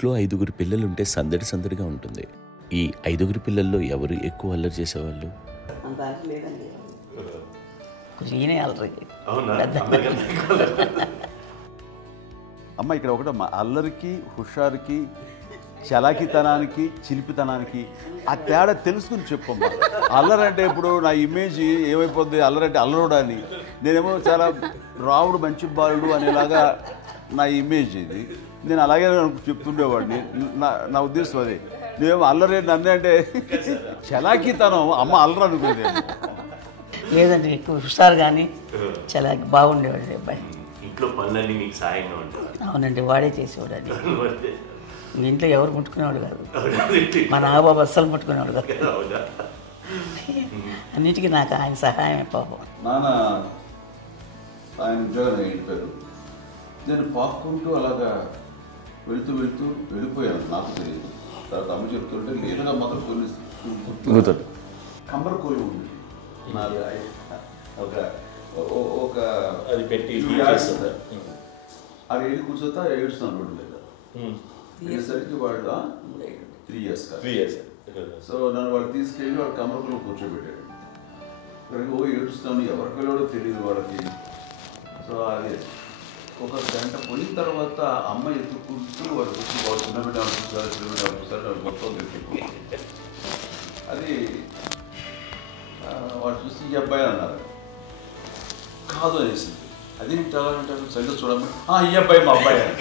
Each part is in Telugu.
ఇంట్లో 5గురు పిల్లలుంటే సందడి సందడిగా ఉంటుంది. ఈ 5గురు పిల్లల్లో ఎవరు ఎక్కువ అల్లరి చేసేవాళ్ళు? అమ్మ ఇక్కడ ఒకటి అల్లరికి, హుషారుకి, చలాకితనానికి, చిలిపితనానికి ఆ తేడా తెలుసుకుని చెప్పమ్మా. అల్లరంటే ఇప్పుడు నా ఇమేజ్ ఏమైపోద్ది, అల్లరంటే అల్లరుడు అని, నేనేమో చాలా రావుడు మంచి బాలుడు అనేలాగా నా ఇమేజ్ ఇది. నేను అలాగే చెప్తుండేవాడిని. నా ఉద్దేశం అదే. నేనేమో అల్లరి నన్ను అంటే చలాకితనం అమ్మ అల్లరు అనుకునేది. లేదండి, ఎక్కువ హుషారు కానీ చాలా బాగుండేవాడు అబ్బాయి. ఇంట్లో పనులన్నీ మీకు సాయంగా ఉంటాయి? అవునండి, వాడే చేసేవాడు. అది ఇంట్లో ఎవరు ముట్టుకునేవాడు కాదు. మా నాగబాబు అస్సలు ముట్టుకునేవాడు కాదు. అన్నిటికీ నాకు ఆయన సహాయమే పాపం. నాన్న ఆయన ఉద్యోగం వెళ్ళిపోయారు. నేను పాక్కుంటూ అలాగా వెళుతూ వెళ్ళిపోయాను. నాకు తెలియదు. తర్వాత అమ్మ చెప్తుంటే లేదుగా మాత్రం కొన్ని కమ్మర కోలు ఉంది నాది. ఒక అది పెట్టి అది వెళ్ళి కూర్చోతా ఏడుస్తున్నాను రోడ్డు మీద. అయ్యేసరికి వాళ్ళు 3 years సో నన్ను వాళ్ళు తీసుకెళ్ళి వాడు కమ్మరకులో కూర్చోబెట్టాడు. ఏడుస్తాను, ఎవరి పిల్లడో తెలియదు వాళ్ళకి. సో అది ఒక గంట పోయిన తర్వాత అమ్మ ఎత్తుకుంటూ వాడు కూర్చొని వాడు చిన్నబిడ్డ చూస్తారు మొత్తం తెచ్చి అది వాడు చూసి ఈ అబ్బాయి అన్నారు. కాదు అనేసింది. అదేంటి అలా అంటారు, సరిగ్గా చూడమ్మా. ఈ అబ్బాయి మా అబ్బాయి అని.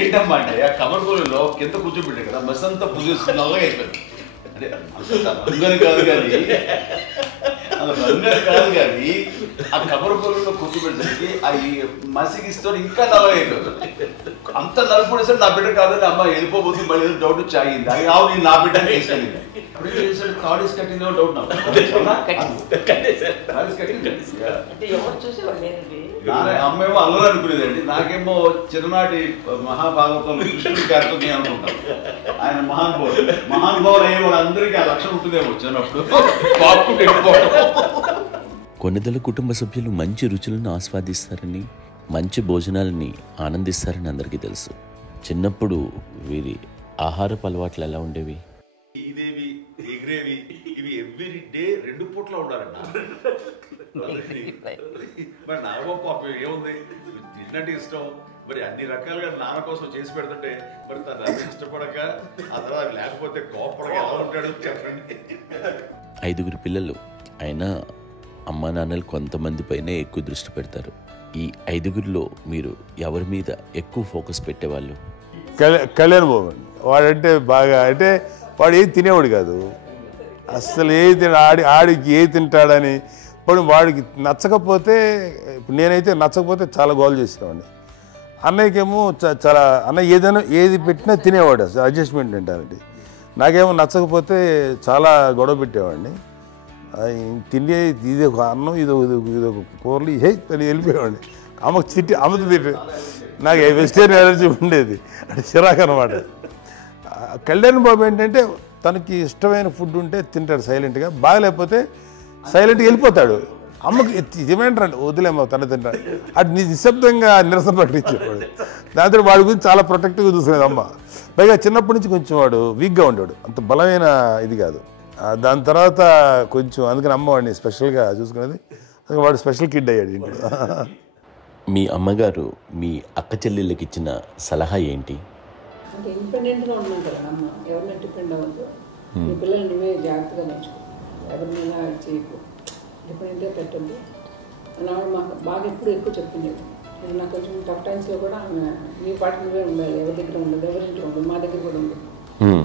ఏంటమ్మా అంటే ఆ కమర్గోలులో కింద కూర్చోబెట్టాడు కదా, బస్ అంతా పూజేసుకున్నాగా అయిపోయింది. అంటే రంగని కాదు కానీ ఆ కమర్గోలులో కూర్చోబెట్టడానికి అవి మసిగిస్తూ ఇంకా నల్లగా అయిపోయింది. అంత నలుపుడేసాడు నా బిడ్డ కాదని అమ్మ వెళ్ళిపోబోతుంది. మళ్ళీ డౌట్ వచ్చి ఆగింది. అది రావు నేను నా బిడ్డ వేసాను. అప్పుడు ఏం చేశాడు, తాడీస్ కట్టిందో డౌట్ నాకు. అమ్మేమో అల్లరు అనుకునేదండి. నాకేమో చిన్ననాటి మహాభాగవతం కృష్ణుడి కార్యక్రమం అనుకుంటాను. ఆయన మహానుభావులు అయ్యే వాళ్ళందరికీ ఆ లక్షణం ఉంటుందేమో చిన్నప్పుడు. కొన్నిదల కుటుంబ సభ్యులు మంచి రుచులను ఆస్వాదిస్తారని, మంచి భోజనాలని ఆనందిస్తారని అందరికీ తెలుసు. చిన్నప్పుడు వీరి ఆహారపు అలవాట్లు ఎలా ఉండేవి? ఇదేవి ఎగిరేవి ఇవి ఎవ్రీ డే 2 పూట్ల ఉండాలన్న. మరి నాగబాబు పాపం ఏముంది, తిన్నట్టు ఇష్టం. మరి అన్ని రకాలుగా నాన్న కోసం చేసి పెడుతుంటే మరి తను ఇష్టపడక ఆ తర్వాత లేకపోతే కోపడక ఎలా ఉంటాడు చెప్పండి. 5గురు పిల్లలు అయినా అమ్మా నాన్నలు కొంతమంది పైనే ఎక్కువ దృష్టి పెడతారు. ఈ 5గురిలో మీరు ఎవరి మీద ఎక్కువ ఫోకస్ పెట్టేవాళ్ళు? కళ్యాణ్ బాబు అండి. వాడంటే బాగా, అంటే వాడు ఏది తినేవాడు కాదు అసలు. ఏది ఆడికి ఏది తింటాడని. ఇప్పుడు వాడికి నచ్చకపోతే, ఇప్పుడు నేనైతే నచ్చకపోతే చాలా గోల్ చేసేవాడిని. అన్నయ్యకేమో చాలా ఏదైనా ఏది పెట్టినా తినేవాడు, అసలు అడ్జస్ట్మెంట్ అంటారండి. నాకేమో నచ్చకపోతే చాలా గొడవ పెట్టేవాడిని. తిండి ఇది ఒక అన్నం, ఇదొక కూరలు అని వెళ్ళిపోయేవాడిని. అమ్మకు అమ్మతో తిట్టి నాకు వెజిటేరియన్ ఎలర్జీ ఉండేది, అంటే చిరాకు అనమాట. కళ్యాణ్ బాబు ఏంటంటే తనకి ఇష్టమైన ఫుడ్ ఉంటే తింటాడు సైలెంట్గా, బాగలేకపోతే సైలెంట్గా వెళ్ళిపోతాడు. అమ్మకి ఏమంటారండి, వదిలేమో తన తింటాడు. అది నిశ్శబ్దంగా నిరసన ప్రకటించేవాడు. దాంతో వాడి గురించి చాలా ప్రొటెక్టివ్గా చూసుకునేది అమ్మ. పైగా చిన్నప్పటి నుంచి కొంచెం వాడు వీక్గా ఉండేవాడు, అంత బలమైన ఇది కాదు. దాని తర్వాత కొంచెం అందుకని అమ్మ వాడిని స్పెషల్గా చూసుకునేది. వాడు స్పెషల్ కిడ్ అయ్యాడు ఇంట్లో. మీ అమ్మగారు మీ అక్క చెల్లెళ్ళకి ఇచ్చిన సలహా ఏంటి? అంటే ఇండిపెండెంట్గా ఉండమంటారు అమ్మ. ఎవరిని డిపెండ్ అవ్వద్దు, మీ పిల్లలు నువ్వే జాగ్రత్తగా నేర్చుకో, ఎవరినైనా చేయకు, డిపెండెంట్గా పెట్టండి అని ఆవిడ మాకు బాగా ఎక్కువ చెప్పిండేది. నాకు కొంచెం టఫ్ టైమ్స్లో కూడా ఆమె నీ పాటు నువ్వే ఉండాలి, ఎవరి దగ్గర ఉండదు, ఎవరింట్లో ఉండదు, మా దగ్గర కూడా ఉండదు,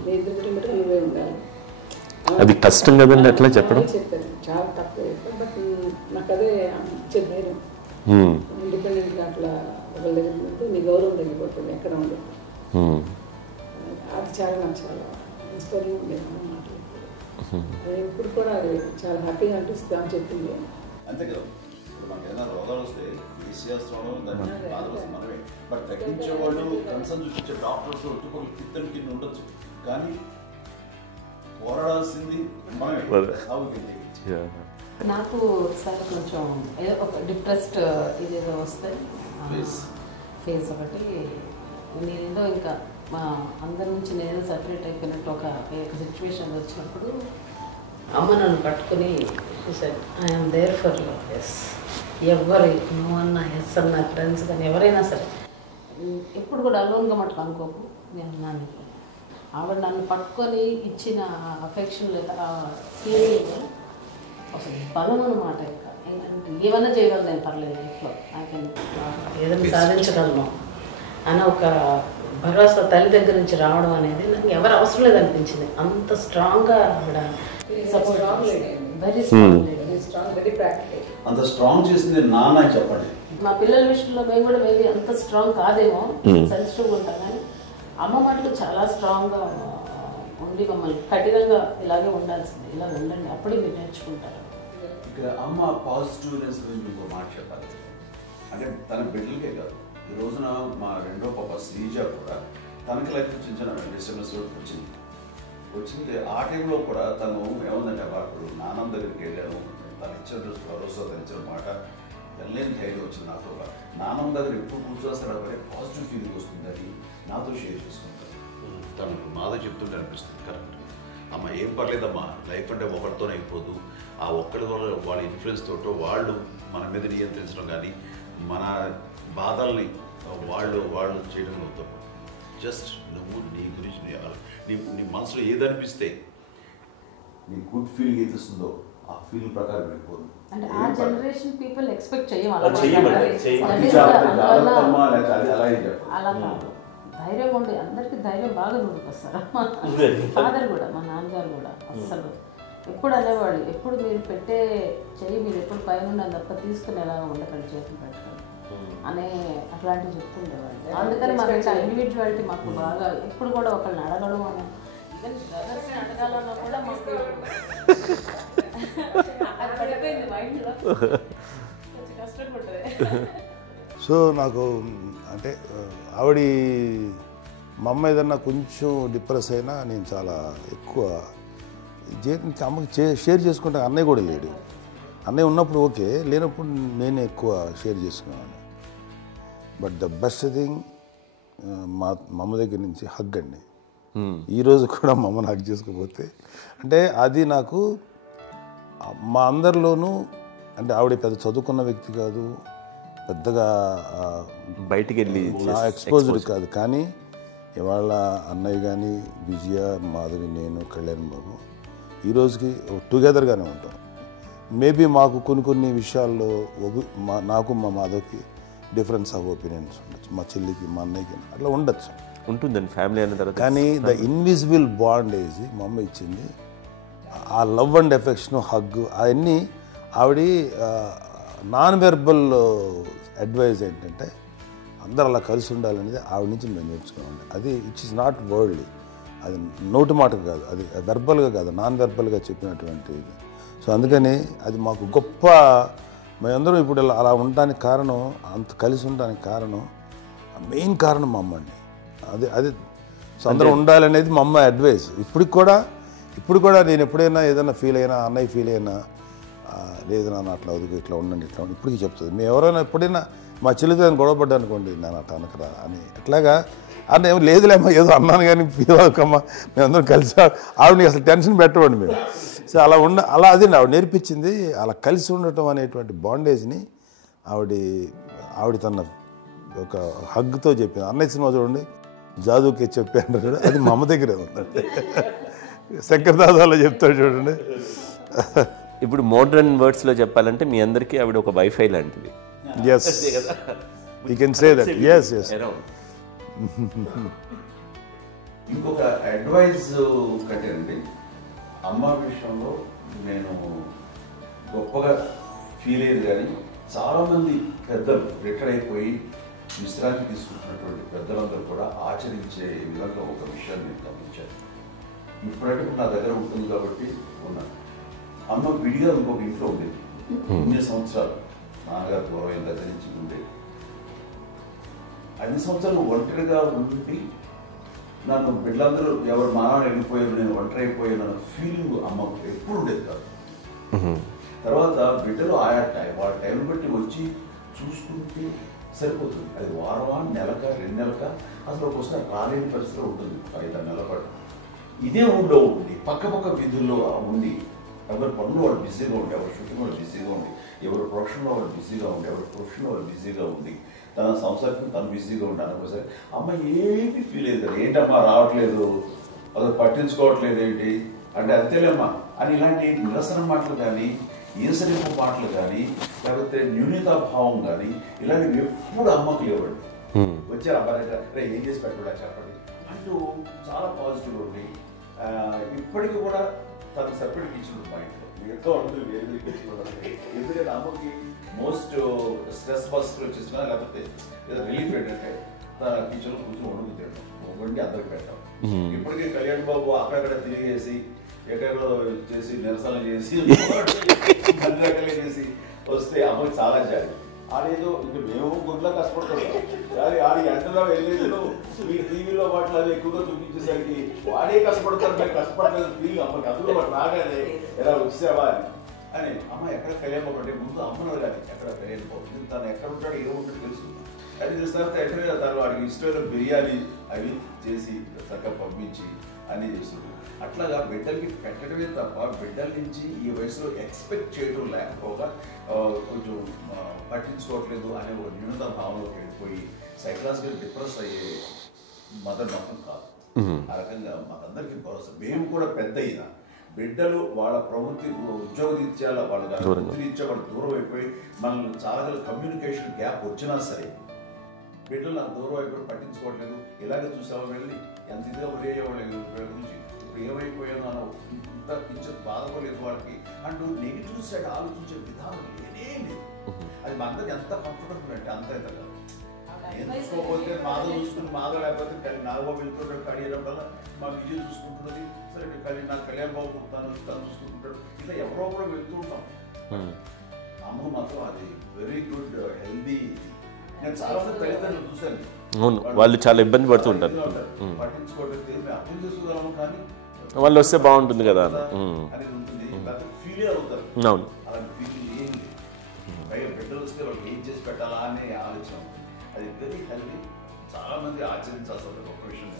నీ ఇద్దరు కుటుంబం నువ్వే ఉండాలి. అది కష్టం కదండి అట్లా చెప్పడం. చెప్పారు, చాలా తక్కువ చెప్పారు. బట్ నాకు అదే ఇచ్చే ధైర్యం. ఇండిపెండెంట్గా అట్లా ఒకళ్ళ దగ్గర ఉంటే నీ గౌరవం తగ్గిపోతుంది, ఎక్కడ ఉండదు. అది చాలా నాకు చాలా ఇన్స్పైరింగ్ ఉండేది అమ్మ మాటలు. ఇప్పుడు కూడా అది చాలా హ్యాపీగా అనిపిస్తుంది అని చెప్పింది. అంతే కదా, మనకి ఏదైనా రోగాలు వస్తే మనమే, బట్ తగ్గించే వాళ్ళు కన్సర్న్ చూపించే డాక్టర్స్ ఒట్టుకోలు కింద ఉండొచ్చు, కానీ పోరాడాల్సింది మనమే. నాకు సార్ కొంచెం ఒక డిప్రెస్డ్ ఇదేదో వస్తే ఫేస్ ఒకటి, నేను ఇంకా మా అందరి నుంచి నేను సపరేట్ అయిపోయినట్టు ఒక సిచ్యువేషన్ వచ్చినప్పుడు అమ్మ నన్ను పట్టుకుని I'm there for you. Yes, ఎవరు నువ్వు అన్నా ఎస్ అన్న ఫ్రెండ్స్ కానీ ఎవరైనా సరే ఎప్పుడు కూడా అలోన్గా మటుకు అనుకోకు, నేను నాన్న ఆవిడ నన్ను పట్టుకొని ఇచ్చిన అఫెక్షన్ లేదా ఫీలింగ్ అసలు బలం అన్నమాట. ఇంకా ఏమన్నా చేయగలను నేను, పర్లేదు లైఫ్లో ఏదైనా సాధించగలను అని ఒక భరోసా తల్లి దగ్గర నుంచి రావడం అనేది నాకు ఎవరు అవసరం లేదనిపించింది. అంత స్ట్రాంగ్గా ఆవిడ support, very strong, very practical. అంత స్ట్రాంగ్ చేసింది నాన్న చెప్పండి. మా పిల్లల విషయంలో మేము కూడా మేబీ అంత స్ట్రాంగ్ కాదేమో, సెన్సిటివ్గా ఉంటాం, కానీ అమ్మ మటుకు చాలా స్ట్రాంగ్గా ఉండి మమ్మల్ని కఠినంగా ఇలాగే ఉండాల్సింది, ఇలా ఉండండి అప్పుడే మీరు నేర్చుకుంటారు. ఇక్కడ అమ్మ పాజిటివ్నెస్ గురించి ఇంకో మాట చెప్పాలి. అంటే తన బిడ్డలకే కాదు, ఈ రోజున మా రెండో పాప శ్రీజ కూడా తనకి లైఫ్ చిన్న డిస్టర్బెన్స్ వచ్చింది. ఆ టైంలో కూడా తను ఏముందంటే అప్పుడు నాన్న దగ్గరికి వెళ్ళాను, తను ఇచ్చిన భరోసా, తను ఇచ్చిన మాట వెళ్ళలేని ధైర్యం వచ్చింది నాకు కూడా. నాన్నమ్మ దగ్గర ఎప్పుడు కూర్చోస్తాడు అప్పుడే పాజిటివ్ ఫీలింగ్ వస్తుందని నాతో షేర్ చేసుకుంటాను. తను మాతో చెప్తుంటే అనిపిస్తుంది కరెక్ట్. అమ్మ ఏం పర్లేదమ్మా, లైఫ్ అంటే ఒకరితోనే అయిపోదు, ఆ ఒక్కరి వాళ్ళ ఇన్ఫ్లుయెన్స్ తోటో వాళ్ళు మన మీద నియంత్రించడం కానీ మన బాధల్ని వాళ్ళు చేయడం అవుతాం. జస్ట్ నువ్వు నీ గురించి నీ మనసులో ఏదనిపిస్తే నీ గుడ్ ఫీలింగ్ ఏది వస్తుందో ఆ ఫీలింగ్ ప్రకారం వెళ్ళిపోదు. అంటే ఆ జనరేషన్ పీపుల్ ఎక్స్పెక్ట్ చేయం అలా కాదు. ధైర్యం ఉండి అందరికి ధైర్యం బాగా నూరుకొస్తారు. ఫాదర్ కూడా, మా నాన్నగారు కూడా అస్సలు ఎప్పుడు అనేవాళ్ళు, ఎప్పుడు మీరు పెట్టే చెయ్యి మీరు ఎప్పుడు పైన ఉండాలి తప్ప తీసుకుని ఎలా ఉండకండి, చేతులు పెట్టుకొని అనే అట్లాంటివి చెప్తుండేవాళ్ళు. అందుకని మాకు ఇండివిజువాలిటీ మాకు బాగా ఎప్పుడు కూడా ఒకళ్ళని అడగడం అని, ఈవెన్ బ్రదర్స్ని అడగాలన్నా కూడా మాకు అది పడిపోయింది మైండ్లో, కొంచెం కష్టంగా ఉంటుంది. సో నాకు అంటే ఆవిడ మా అమ్మ ఏదన్నా కొంచెం డిప్రెస్ అయినా నేను చాలా ఎక్కువ అమ్మకి షేర్ చేసుకుంటే అన్నయ్య కూడా లేడు. అన్నయ్య ఉన్నప్పుడు ఓకే, లేనప్పుడు నేనే ఎక్కువ షేర్ చేసుకున్నాను. బట్ ద బెస్ట్ థింగ్ మా అమ్మ దగ్గర నుంచి హగ్ అండి. ఈరోజు కూడా మా అమ్మని హగ్ చేసుకోకపోతే అంటే అది నాకు మా అందరిలోనూ, అంటే ఆవిడ పెద్ద చదువుకున్న వ్యక్తి కాదు, పెద్దగా బయటికి వెళ్ళి ఎక్స్పోజర్ కాదు, కానీ ఇవాళ అన్నయ్య కానీ విజయ, మాధవి, నేను, కళ్యాణ్ బాబు ఈ రోజుకి టుగెదర్గానే ఉంటాం. మేబీ మాకు కొన్ని విషయాల్లో నాకు మా మాధవ్కి డిఫరెన్స్ ఆఫ్ ఒపీనియన్స్ ఉండొచ్చు, మా చెల్లికి మా అన్నయ్యకి అట్లా ఉండొచ్చు, ఉంటుందండి ఫ్యామిలీ అన్న తర్వాత. కానీ ద ఇన్విజిబుల్ బాండేజ్ మా అమ్మ ఇచ్చింది, ఆ లవ్ అండ్ ఎఫెక్షన్, హగ్, అవన్నీ ఆవిడ నాన్ వెర్బల్ అడ్వైజ్ ఏంటంటే అందరూ అలా కలిసి ఉండాలనేది ఆవిడ నుంచి మేము నేర్చుకున్నాం. అది ఇట్స్ ఇస్ నాట్ వర్డ్లీ, అది నోటి మాట కాదు, అది వెర్బల్గా కాదు, నాన్ వెర్బల్గా చెప్పినటువంటి ఇది. సో అందుకని అది మాకు గొప్ప, మేమందరం ఇప్పుడు అలా ఉండడానికి కారణం, అంత కలిసి ఉండడానికి కారణం, మెయిన్ కారణం మా అమ్మండి. అది సో అందరూ ఉండాలనేది మా అమ్మ అడ్వైస్. ఇప్పుడు కూడా నేను ఎప్పుడైనా ఏదైనా ఫీల్ అయినా, అన్నయ్య ఫీల్ అయినా, లేదు నాన్న అట్లా వదుకు, ఇట్లా ఉండండి, ఇట్లా ఉండి, ఇప్పటికీ చెప్తుంది. మేము ఎవరైనా ఎప్పుడైనా మా చెల్లితో గొడవపడ్డా అనుకోండి, నేను అట్లా అనకరా అని, అట్లాగా అన్న ఏమో లేదులేమ్మా ఏదో అన్నాను కానీ ఫీల్ అవ్వకమ్మా, మేమందరం కలిసి ఆవిడని అసలు టెన్షన్ పెట్టవండి మేము. సో అలా అది ఆవిడ నేర్పించింది, అలా కలిసి ఉండటం అనేటువంటి బాండేజ్ని ఆవిడ తన ఒక హగ్తో చెప్పింది. అన్నయ్య సినిమా చూడండి, జాదూకి చెప్పాను కూడా, అది మా అమ్మ దగ్గరే ఉందండి. శంకర్దాదాలో చెప్తాడు చూడండి. ఇప్పుడు మోడ్రన్ వర్డ్స్లో చెప్పాలంటే మీ అందరికీ ఆవిడ ఒక వైఫై లాంటిది. Yes, you can say that. Yes. ఇంకొక అడ్వైజ్ కట్టండి, అమ్మ విషయంలో నేను గొప్పగా ఫీల్ అయ్యేది, కానీ చాలామంది పెద్దలు రిటైర్ అయిపోయి విశ్రాంతి తీసుకుంటున్నటువంటి పెద్దలందరూ కూడా ఆచరించే విధంగా ఒక విషయాన్ని నేను గమనించాను. ఇప్పుడంటే నా దగ్గర ఉంటుంది కాబట్టి ఉన్నాను. అమ్మ విడిగా ఇంకొక ఇంట్లో ఉండేది, 9 సంవత్సరాలు నాన్నగారు దూరం దగ్గర నుంచి ఉండేది. 5 సంవత్సరాలు ఒంటరిగా ఉండి నన్ను బిడ్డలందరూ ఎవరు మా నాన్న వెళ్ళిపోయారు, నేను ఒంటరి అయిపోయాను అన్న ఫీలింగ్ అమ్మకు ఎప్పుడు ఉండేది కాదు. తర్వాత బిడ్డలు వాళ్ళ టైం బట్టి వచ్చి చూసుకుంటే సరిపోతుంది. అది వారమా, నెలక, 2 నెలక, అసలు ఒకసారి రాలేని పరిస్థితిలో ఉంటుంది. 5-6 నెలల పాటు ఇదే ఊళ్ళో ఉండి పక్క వీధుల్లో ఉండి ఎవరి పనులు వాళ్ళు బిజీగా ఉండి, ఎవరి షూటింగ్ వాళ్ళు బిజీగా ఉండి, ఎవరి ప్రొఫెషన్లో వాళ్ళు బిజీగా ఉండి, ఎవరి ప్రొఫెషన్లో వాళ్ళు బిజీగా ఉంది, తన సంసారం తను బిజీగా ఉంటాను ఒకసారి అమ్మ ఏమీ ఫీల్ అయ్యేది కదా, ఏంటమ్మా రావట్లేదు, అసలు పట్టించుకోవట్లేదు ఏంటి అంటే అంతేలేమ్మా అని ఇలాంటి నిరసన మాటలు కానీ, ఈసరింపు మాటలు కానీ, లేకపోతే న్యూనతాభావం కానీ ఇలాంటివి ఎప్పుడు అమ్మకు లేవండి. వచ్చారు అమ్మ దగ్గర ఏం చేసి పెట్టడా చెప్పండి అంటూ చాలా పాజిటివ్ ఉండి ఇప్పటికీ కూడా తను సపరేట్ కిచెన్ మా ఇంట్లో ఎంతో ఉంటుంది. వేరే కిచెన్ ఎందుకంటే అమ్మకి మోస్ట్ స్ట్రెస్ బస్టర్ వచ్చేసినా లేకపోతే ఏదో రిలీఫ్ ఏంటంటే తన కిచెన్లో కూర్చొని వండి అందరికి పెట్టాం. ఇప్పటికీ కళ్యాణ్ బాబు అక్కడక్కడ తిరిగేసి ఎక్కడో చేసి నిరసన చేసి అన్ని రకాలే చేసి వస్తే అమ్మకి చాలా జాలి. ఆడేదో ఇంక మేము గుడ్లా కష్టపడుతున్నాం కానీ ఆడి ఎంతలో వెళ్ళేదో మీ టీవీలో వాటిలో అది ఎక్కువగా చూపించేసరికి వాడే కష్టపడతారు, మేము కష్టపడలేదు ఫీల్ అమ్మకి అందులో వాటి రాగానే ఎలా వచ్చావా అని అమ్మ ఎక్కడ కళ్యాణ్ బాబు అంటే ముందు అమ్మను కానీ ఎక్కడ కళ్యాణ్ బాబు తను ఎక్కడ ఉంటాడో ఏ ఉంటాడో తెలుసు. అది తెలిసిన తర్వాత ఎక్కడ తను వాడికి ఇష్టమైన బిర్యానీ అవి చేసి చక్కగా పంపించి అన్నీ చేస్తుంటాడు. అట్లాగా బిడ్డలకి పెట్టడమే తప్ప బిడ్డల నుంచి ఈ వయసులో ఎక్స్పెక్ట్ చేయడం లేకపోగా కొంచెం పట్టించుకోవట్లేదు అనే ఒక న్యూనత భావంలోకి వెళ్ళిపోయి సైకలాజికల్ డిప్రెస్ అయ్యే మదర్ మొత్తం కాదు. ఆ రకంగా మాకందరికీ భరోసా. మేము కూడా పెద్ద అయినా బిడ్డలు వాళ్ళ ప్రవృత్తి ఉద్యోగరీత్యాల వాళ్ళ వృత్తిరీత్యా వాళ్ళు దూరం అయిపోయి మనల్ని చాలా కమ్యూనికేషన్ గ్యాప్ వచ్చినా సరే బిడ్డలు నాకు దూరం అయిపోయి పట్టించుకోవట్లేదు. ఇలాగే చూసావా వెళ్ళి ఎంత ఇదిగా వదిలేయవాళ్ళు గురించి ఇప్పుడు ఏమైపోయాను అన్న ఇంత కించెం బాధపడలేదు వాళ్ళకి అంటూ నెగిటివ్ సైడ్ ఆలోచించే విధానం లేనే లేదు. అది మా అందరికి ఎంత కంఫర్టబుల్ అంటే అంత అయితే కదా. నేను చూసుకోకపోతే మాధవ్ చూసుకుని మాధవ్ లేకపోతే నాగబాబు వెళ్తుంటాడు కడియడం వల్ల మా విజయ్ చూసుకుంటున్నది సరే నాకు కళ్యాణ్ బాబు తను చూసుకుంటుంటాడు. ఇలా ఎవరో కూడా వెళ్తూ ఉంటాం. అమ్మ మాత్రం అది వెరీ గుడ్ హెల్దీ. నేను చాలా మంది తల్లిదండ్రులు చూశాను, వాళ్ళు చాలా ఇబ్బంది పడుతూ ఉంటారు. పట్టించుకోవడం మేము అర్థం చేసుకోగలము కానీ వాళ్ళు వస్తే బాగుంటుంది కదా అనేది ఉంటుంది. ఫీల్ అవుతారు. అవును, అలాంటి ఫీలింగ్ ఏం లేదు. పైగా బిడ్డలు వస్తే వాళ్ళు ఏం చేసి పెట్టాలా అనే ఆలోచన ఉంటుంది. అది వెరీ హెల్దీ. చాలా మంది ఆచరించాల్సిన ఒక విషయం.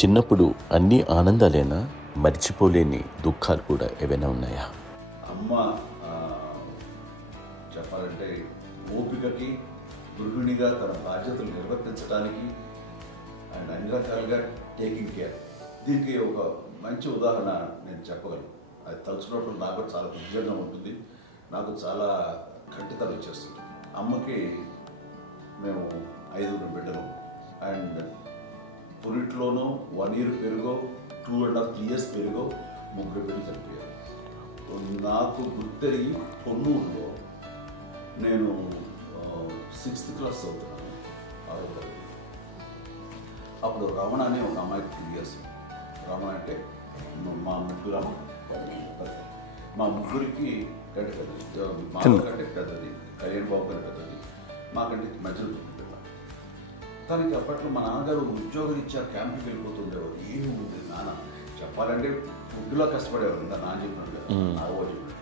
చిన్నప్పుడు అన్ని ఆనందాలేనా, మర్చిపోలేని దుఃఖాలు కూడా ఏవైనా ఉన్నాయా? అమ్మ చెప్పాలంటే ఓపికకి, గృహిణిగా తన బాధ్యతలు నిర్వర్తించడానికి అండ్ అన్ని రకాలుగా టేకింగ్ కేర్, దీనికి ఒక మంచి ఉదాహరణ నేను చెప్పగలను. అది తలుచుకున్నప్పుడు నాకు చాలా ఉద్యోగంగా ఉంటుంది, నాకు చాలా ఖండితలు వచ్చేస్తుంది. అమ్మకి మేము 5 బిడ్డలు అండ్ పురిట్లోనూ 1 year పెరుగో 2.5 years పెరుగో 3 బిడ్డలు చనిపోయారు. నాకు గుర్తెరిగి పొన్నూరులో నేను 6th class చదువుతున్నాను, 6వ తరగతి. అప్పుడు రమణ అనే ఒక అమ్మాయికి 2 years. రమణ అంటే మా ముగ్గురికి కంటే పెద్దది, మా కంటే పెద్దది, కళ్యాణ్ బాబు కంటే పెద్దది, మాకంటే మధ్యలో పిల్ల. తనకి అప్పట్లో మా నాన్నగారు ఉద్యోగరీత్యా క్యాంప్కి వెళ్ళిపోతుండేవారు. ఏమి ఉంటుంది నాన్న చెప్పాలంటే ఫుడ్లో కష్టపడేవారు, ఇంకా నాన్న చెప్పినట్టు కదా, నాగో చెప్పినట్టు.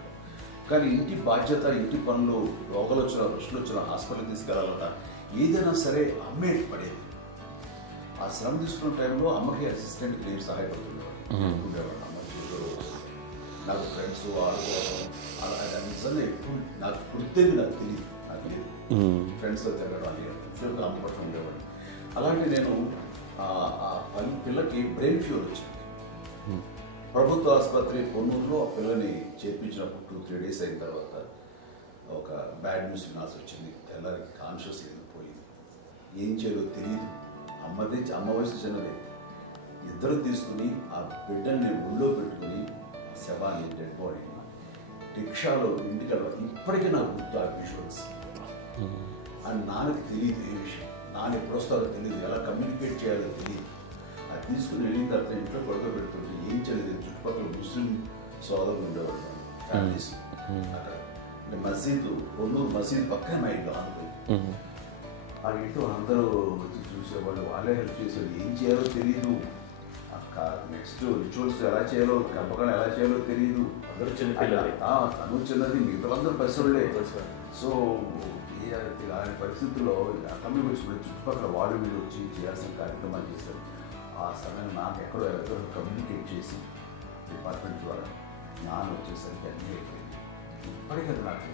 కానీ ఇంటి బాధ్యత, ఇంటి పనులు, రోగాలు వచ్చిన రుచులు వచ్చిన హాస్పిటల్కి తీసుకెళ్ళాలట ఏదైనా సరే అమ్మే పడేది. ఆ శ్రమ తీసుకున్న టైంలో అమ్మకి అసిస్టెంట్కి నేను సహాయపడుతుండేవాడు ఉండేవాడు. అమ్మ చేతిలో నాకు ఫ్రెండ్స్ ఆడుకోవడం అలా నిజంగా ఎప్పుడు నాకు గుర్తేది నాకు తెలియదు, నాకు తెలియదు ఫ్రెండ్స్తో తిరగడం అని ఫ్రెండ్స్తో అమ్మ పట్ల ఉండేవాడు. అలాంటి నేను ఆ పిల్లకి బ్రెయిన్ ఫ్యూర్ వచ్చింది. ప్రభుత్వ ఆసుపత్రి పొన్నూరులో ఆ పిల్లని చేర్పించినప్పుడు 2-3 days అయిన తర్వాత ఒక బ్యాడ్ న్యూస్ వినాల్సి వచ్చింది. తెల్లారికి కాన్షియస్ పోయింది, ఏం చేయాలో తెలియదు. అమ్మ వయసు చిన్నదే. ఇద్దరు తీసుకుని ఆ బిడ్డని నేను ఒళ్ళో పెట్టుకుని శవాన్ని, డెడ్ బాడీని రిక్షాలో ఇంటికి వెళ్ళాలి. ఇప్పటికీ నాకు గుర్తు ఆ విజువల్స్. అని నాన్నకి తెలియదు ఏ విషయం, నాన్న ఎప్పుడు వస్తారో తెలియదు, ఎలా కమ్యూనికేట్ చేయాలో తెలియదు. అది తీసుకుని వెళ్ళిన తర్వాత ఇంట్లో పడుకోబెడుతుంటే ఏం చేయలేదు. చుట్టుపక్కల ముస్లిం సోదరులు ఉండేవాళ్ళు, ఫ్యామిలీస్ అక్కడ. అంటే మసీదు, పొన్నూరు మసీదు పక్కన మా ఇంట్లో అనుకుని ఆ ఇంట్లో అందరూ వచ్చి చూసేవాళ్ళు, వాళ్ళే హెల్ప్ చేసేవాళ్ళు. ఏం చేయాలో తెలియదు. ఆ నెక్స్ట్ రిచువల్స్ ఎలా చేయాలో, గర్భకాండం ఎలా చేయాలో తెలియదు. అందరూ చిన్నపిల్లలే. తను చిన్నది, మిగతాలందరూ పసివాళ్ళే. సో అలాంటి పరిస్థితుల్లో తమ్మి వచ్చినప్పుడు చుట్టుపక్కల వాళ్ళు మీరు వచ్చి చేయాల్సిన కార్యక్రమాలు చేశారు. ఆ సమయం నాకు ఎక్కడో కమ్యూనికేట్ చేసి డిపార్ట్మెంట్ ద్వారా నాన్న వచ్చేసరికి అన్నీ అయిపోయింది. ఇప్పటికీ నాకు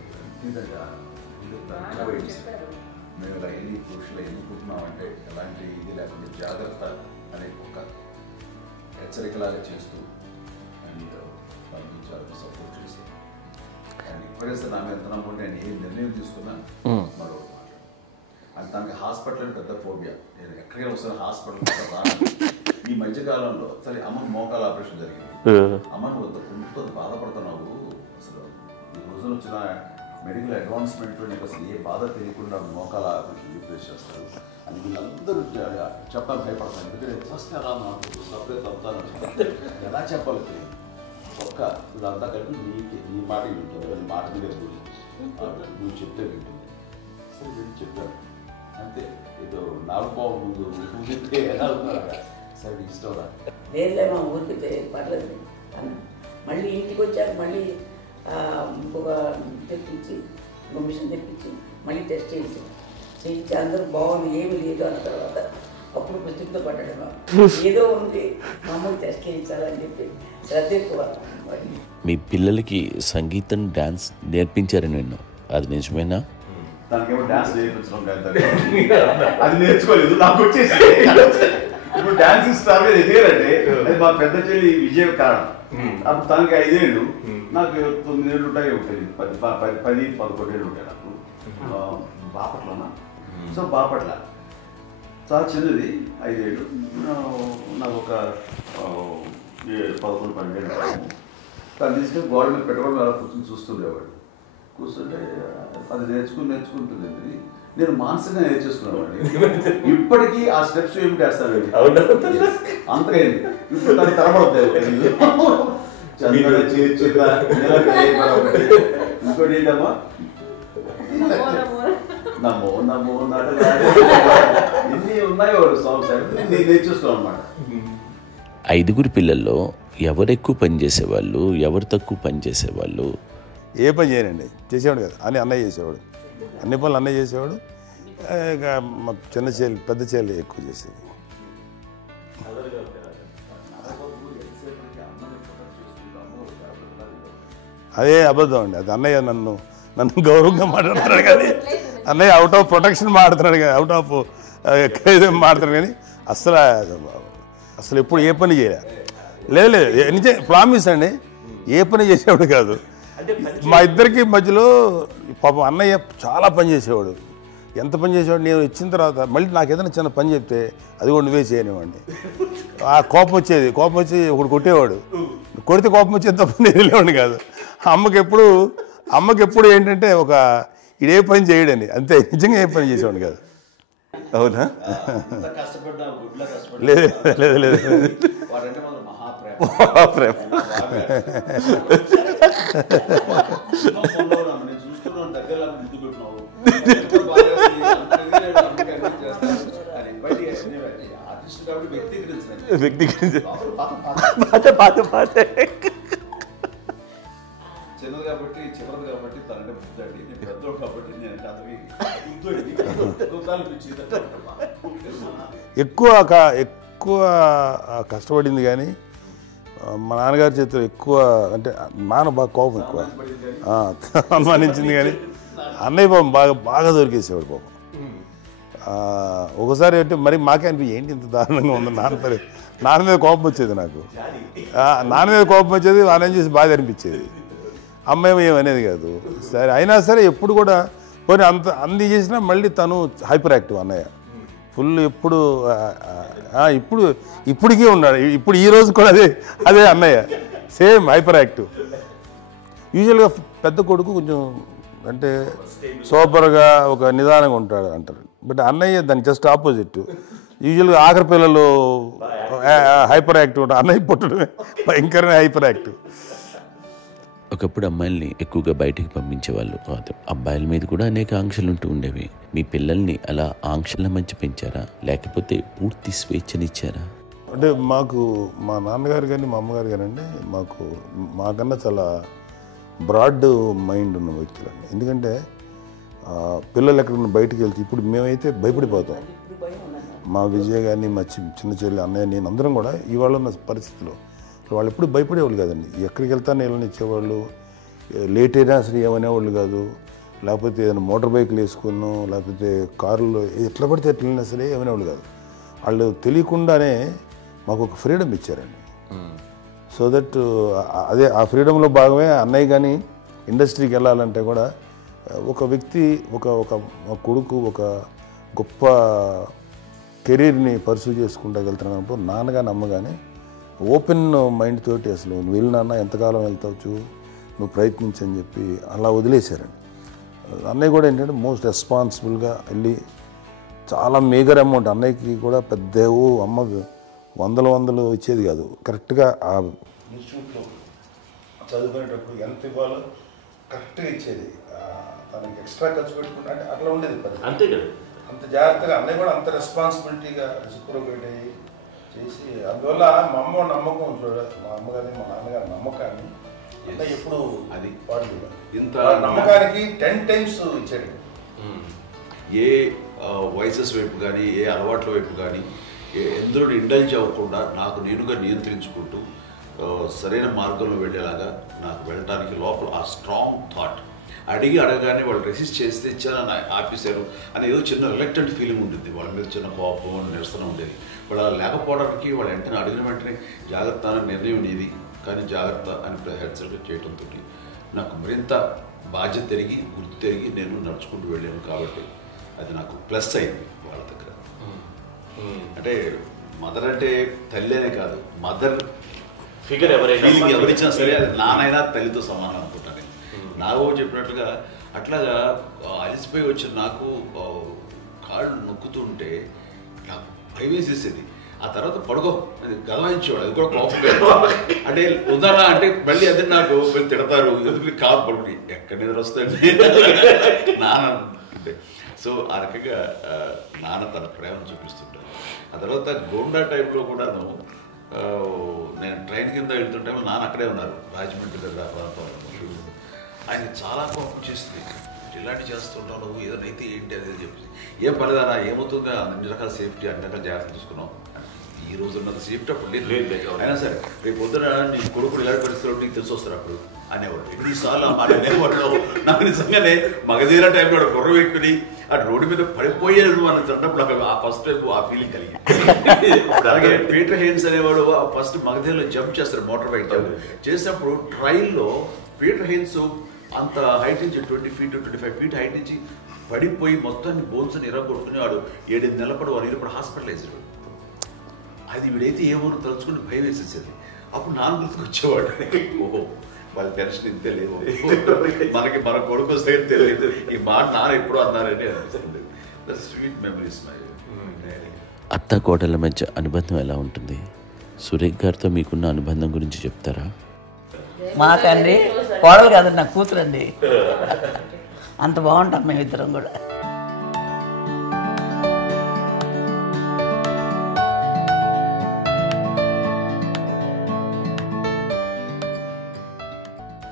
మేము ఇలా ఎన్ని పురుషులు ఎన్నుకుంటున్నామంటే ఎలాంటి ఇది లేకుండా జాగ్రత్త అనే ఒక హెచ్చరికలాగా చేస్తూ అండ్ వాళ్ళకి చాలా సపోర్ట్ చేసి అండ్ ఇప్పుడైతే నా మీద నమ్ముకుంటే నేను ఏ నిర్ణయం తీసుకున్నా మరో మాట. అండ్ తనకి హాస్పిటల్ పెద్ద ఫోబియా. నేను ఎక్కడికి వస్తాను హాస్పిటల్. ఈ మధ్యకాలంలో సరే అమ్మ మోకాల ఆపరేషన్ జరిగింది. అమ్మను కొంత బాధపడుతున్నావు, అసలు ఈ రోజున వచ్చిన మెడికల్ అడ్వాన్స్మెంట్ నీకు అసలు ఏ బాధ తెలియకుండా మోకాల రీప్లేస్ చేస్తారు అని వీళ్ళందరూ చెప్పాలి భయపడతాను. ఎందుకంటే ఫస్ట్ ఎలా నాకు సపరేట్ అవుతాను ఎలా చెప్పాలి తెలియదు. ఒక్క వీళ్ళంతా కలిపి నీ మాట వింటుంది, వాళ్ళ మాట మీద నువ్వు చెప్తే వింటుంది. సరే వీళ్ళు చెప్పాను అంతే. ఏదో నాలుగు ముందు ఎలా అవుతున్నారా సరే ఇష్టం రా లేదులే మా ఊరికి పర్లేదు అన్న. మళ్ళీ ఇంటికి వచ్చాక మళ్ళీ ఇంకొక తెప్పించి మిషన్ తెప్పించి మళ్ళీ టెస్ట్ చేయించి అందరూ బాగుంది ఏమి లేదు అన్న తర్వాత అప్పుడు పుస్తకంతో పడ్డాడు. ఏదో ఉంది మమ్మల్ని టెస్ట్ చేయించాలని చెప్పి శ్రద్ధ ఎక్కువ. మీ పిల్లలకి సంగీతం డాన్స్ నేర్పించారని విన్నాం, అది నిజమేనా? తనకేమో డాన్స్ నేర్పించడం కాదు, అది నేర్చుకోలేదు. నాకు వచ్చేసి ఇప్పుడు డాన్సింగ్ స్టార్ ఎదిగారంటే అది మా పెద్ద చెల్లి విజయ కారణం. అప్పుడు తనకి 5 ఏళ్ళు, నాకు 9 ఏళ్ళు ఉంటాయి. ఉంటుంది 10-11 ఏళ్ళు ఉంటాయి నాకు. బాపట్లనా? సో బాపట్ల చాలా చిన్నది, 5 ఏళ్ళు. నాకు ఒక 11-12 ఏళ్ళు. తను తీసుకుని గోడ మీద పెట్టుకోవడం అలా కూర్చొని చూస్తుండేవాడు. కూర్చుంటే అది నేర్చుకుంటుంది. నేను మానసికంగా నేర్చేసుకున్నాను. ఇప్పటికీ ఆ స్టెప్స్ ఏమిటి వేస్తాను అంతగా ఇప్పుడు తను తరబడతాయి. ఇంకోటి ఏంటమ్మా నమ్మో నమ్మో ఎన్ని ఉన్నాయో సాంగ్స్ నేను నేర్చేసుకున్నాను అనమాట. 5 పిల్లల్లో ఎవరెక్కువ పని చేసేవాళ్ళు, ఎవరు తక్కువ పని చేసేవాళ్ళు? ఏ పని చేయనండి, చేసేవాడు కదా అని అన్నయ్య చేసేవాడు. అన్ని పనులు అన్నయ్య చేసేవాడు. ఇక మా చిన్న చెల్లి పెద్ద చెల్లి ఎక్కువ చేసేది. అదే అబద్ధం అండి, అది అన్నయ్య నన్ను గౌరవంగా మాట్లాడుతున్నాడు కానీ అన్నయ్య అవుట్ ఆఫ్ ప్రొటెక్షన్ మాట్లాడుతున్నాడు కానీ అవుట్ ఆఫ్ మాట్లాడుతున్నాడు కానీ అసలు ఎప్పుడు ఏ పని చేయలే. లేదు ప్రామిస్ అండి, ఏ పని చేసేవాడు కాదు. మా ఇద్దరికి మధ్యలో పాపం అన్నయ్య చాలా పని చేసేవాడు. ఎంత పని చేసేవాడు, నేను ఇచ్చిన తర్వాత మళ్ళీ నాకు ఏదైనా చిన్న పని చెప్తే అది కూడా నువ్వే చేయనివ్వండి. ఆ కోపం వచ్చేది, కోపం వచ్చి ఒకడు కొట్టేవాడు. కొడితే కోపం వచ్చేది తప్ప నేను వెళ్ళేవాడిని కాదు. అమ్మకి ఎప్పుడు ఏంటంటే ఒక ఇదే పని చేయడని, అంతే. నిజంగా ఏ పని చేసేవాడిని కాదు. అవునా? లేదు లేదు లేదు మహాప్రేమ. చిన్నది కాబట్టి చివరిది కాబట్టి తనంటే బుద్ధండి, నేను పెద్దోడు కాబట్టి నేను ఎక్కువ కష్టపడింది కానీ మా నాన్నగారి చేతిలో ఎక్కువ అంటే నాన్న బాగా కోపం ఎక్కువ అనుమానించింది కానీ అన్నయ్య పాపం బాగా దొరికేసేవాడు పాపం. ఒకసారి అంటే మరి మాకే అనిపి ఏంటి ఇంత దారుణంగా ఉంది నాన్న మీద కోపం వచ్చేది నాకు. నాన్న మీద కోపం వచ్చేది, నాన్న చూసి బాధ అనిపించేది. అమ్మాయి ఏమనేది కాదు. సరే అయినా సరే ఎప్పుడు కూడా పోనీ అన్ని చేసినా మళ్ళీ తను హైపర్ యాక్టివ్ అన్నయ్య ఫుల్. ఇప్పటికీ ఉన్నాడు. ఇప్పుడు ఈ రోజు కూడా అదే అన్నయ్య సేమ్ హైపర్ యాక్టివ్. యూజువల్గా పెద్ద కొడుకు కొంచెం అంటే సూపర్గా ఒక నిదానంగా ఉంటాడు అంటారు. బట్ అన్నయ్య దానికి జస్ట్ ఆపోజిట్. యూజువల్గా ఆఖరి పిల్లలు హైపర్ యాక్టివ్ ఉంటారు, అన్నయ్య పుట్టడమే భయంకరమైన హైపర్ యాక్టివ్. ఒకప్పుడు అమ్మాయిల్ని ఎక్కువగా బయటికి పంపించేవాళ్ళు, అబ్బాయిల మీద కూడా అనేక ఆంక్షలు ఉంటూ ఉండేవి. మీ పిల్లల్ని అలా ఆంక్షల మధ్య పెంచారా, లేకపోతే పూర్తి స్వేచ్ఛనిచ్చారా? అంటే మాకు మా నాన్నగారు కానీ మా అమ్మగారు కానీ అండి మాకన్నా చాలా బ్రాడ్ మైండ్ ఉన్న వ్యక్తులండి. ఎందుకంటే పిల్లలు ఎక్కడన్నా బయటకు వెళ్తే ఇప్పుడు మేమైతే భయపడిపోతాం. మా విజయ్ కానీ మా చిన్న చెల్లి అన్నయ్య నేను అందరం కూడా ఇవాళ ఉన్న పరిస్థితిలో వాళ్ళు ఎప్పుడు భయపడేవాళ్ళు కాదండి. ఎక్కడికి వెళ్తాను నీళ్ళని ఇచ్చేవాళ్ళు, లేట్ అయినా అసలు ఏమనేవాళ్ళు కాదు. లేకపోతే ఏదైనా మోటార్ బైక్లు వేసుకున్నాం, లేకపోతే కారులో ఎట్లా పడితే ఎట్లయినా సరే ఏమనేవాళ్ళు కాదు. వాళ్ళు తెలియకుండానే మాకు ఒక ఫ్రీడమ్ ఇచ్చారండి. సో దట్ అదే ఆ ఫ్రీడంలో భాగమే అన్నయ్య కానీ ఇండస్ట్రీకి వెళ్ళాలంటే కూడా ఒక వ్యక్తి ఒక కొడుకు ఒక గొప్ప కెరీర్ని పర్సూ చేసుకుంటూ వెళ్తున్నప్పుడు నాన్నగాని అమ్మగానే ఓపెన్ మైండ్ తోటి అసలు నువ్వు వెళ్ళి నాన్న ఎంతకాలం వెళ్తావచ్చు, నువ్వు ప్రయత్నించని చెప్పి అలా వదిలేశారండి. అన్నయ్య కూడా ఏంటంటే మోస్ట్ రెస్పాన్సిబుల్గా వెళ్ళి చాలా మేజర్ అమౌంట్ అన్నయ్యకి కూడా పెద్ద అమ్మకు వందలు ఇచ్చేది కాదు. కరెక్ట్గా ఆ ఇన్స్టిట్యూట్లో చదువుకునేటప్పుడు ఎంత ఇవ్వాలో కరెక్ట్గా ఇచ్చేది. తనకి ఎక్స్ట్రా ఖర్చు పెట్టుకుంటే అంటే అట్లా ఉండేది పరిస్థితి. అంతే కదా, అంత జాగ్రత్తగా అన్నయ్య కూడా అంత రెస్పాన్సిబిలిటీగా రెసిప్రోకేట్ అయ్యి చేసి అందువల్ల మా అమ్మ నమ్మకం చూడాలి, మా అమ్మగారి మా నాన్నగారి నమ్మకాన్ని అంటే ఎప్పుడు అది వాళ్ళు ఇంత నమ్మకానికి 10 times ఇచ్చాడు. ఏ వయసెస్ వైపు కానీ ఏ అలవాట్ల వైపు కానీ ఎందులో ఇండల్జ్ అవ్వకుండా నాకు నేనుగా నియంత్రించుకుంటూ సరైన మార్గంలో వెళ్ళేలాగా నాకు వెళ్ళడానికి లోపల ఆ స్ట్రాంగ్ థాట్ అడగగానే వాళ్ళు రెసిస్ట్ చేస్తే ఇచ్చారని ఆపేశారు అని ఏదో చిన్న రిలక్టెంట్ ఫీలింగ్ ఉంటుంది. వాళ్ళ మీద చిన్న కోపం నిరసన ఉండేది. వాళ్ళు అలా లేకపోవడానికి వాళ్ళు వెంటనే అడిగిన వెంటనే జాగ్రత్త అనే నిర్ణయం ఉండేది. కానీ జాగ్రత్త అని హెచ్చరిక చేయడంతో నాకు మరింత బాధ్యత తిరిగి గుర్తు తిరిగి నేను నడుచుకుంటూ వెళ్ళాను. కాబట్టి అది నాకు ప్లస్ అయింది వాళ్ళ దగ్గర. అంటే మదర్ అంటే తల్లి అనే కాదు, మదర్ ఫిగర్ ఎవరిచ్చినా సరే అది నానైనా తల్లితో సమానం అనుకుంటాను. నాగో చెప్పినట్లుగా అట్లాగా అలిసిపోయి వచ్చిన నాకు కాళ్ళు నొక్కుతుంటే నాకు భయం వేసేసేది. ఆ తర్వాత పడుకో అది గదవాయించేవాడు, అది కూడా కోపం. అంటే ఉదాహరణ అంటే మళ్ళీ అదే నాకు తిడతారు, ఎందుకు కాదు పడుకుని ఎక్కడ నిద్ర వస్తుంది నాన్న అంటే. సో ఆ రకంగా నాన్న తన ప్రేమ చూపిస్తుంటాను. ఆ తర్వాత గోండా టైంలో కూడాను నేను ట్రైన్ కింద వెళ్తుంటే నాన్న అక్కడే ఉన్నారు, రాజమండ్రి దగ్గర ప్రాంతంలో. ఆయన చాలా కోపం చేస్తుంది, ఇలాంటి చేస్తుంటావు నువ్వు, ఏదైనా అయితే ఏంటి అనేది చెప్పి. ఏం పర్లేదన్నా ఏమవుతుందో అన్ని రకాల సేఫ్టీ అన్ని రకాల జాగ్రత్త తీసుకున్నాం. ఈ రోజు ఉన్నంత సేఫ్టీ అప్పుడు లేదు. అయినా సరే రేపు పొద్దున నీ కొడుకులు ఇలాంటి పరిస్థితుల్లో నీకు తెలిసి వస్తారు అప్పుడు అనేవాడు. ఎన్నిసార్లు అనేవాళ్ళు నాకు నిజంగానే మగధీర టైంలో గుర్ర పెట్టుకుని ఆ రోడ్డు మీద పడిపోయారు అని అన్నప్పుడు నాకు ఆ ఫస్ట్ టైం ఆ ఫీలింగ్ కలిగింది. అలాగే పీటర్ హెయిన్స్ అనేవాడు ఫస్ట్ మగధీరలో జంప్ చేస్తారు, మోటార్ బైక్ జంప్ చేసినప్పుడు ట్రైల్లో పీటర్ హెయిన్స్ అంత హైట్ నుంచి 20 feet 25 feet హైట్ నుంచి పడిపోయి మొత్తాన్ని బోన్స్ని ఎరగొట్టుకుని వాడు 7 నెలల పాటు వాడు ఇప్పుడు హాస్పిటలైజ్డ్. అది వీడైతే ఏమో తలుచుకుని భయం వేసేసేది. అప్పుడు నాన్న గుర్తుకు వచ్చేవాడు, ఓహో వాళ్ళ టెన్షన్ ఇంతే లేవు, మనకి మన కొడుకు వస్తే తెలియదు ఈ మాట నాన్న ఎప్పుడు అన్నారని అనిపిస్తుంది. Sweet memories. అత్త కోడళ్ళ మధ్య అనుబంధం ఎలా ఉంటుంది? సురేఖ్ గారితో మీకున్న అనుబంధం గురించి చెప్తారా? మాకండి కోడలు కాదండి, నా కూతురండి. అంత బాగుంటాం మేమిద్దరం కూడా.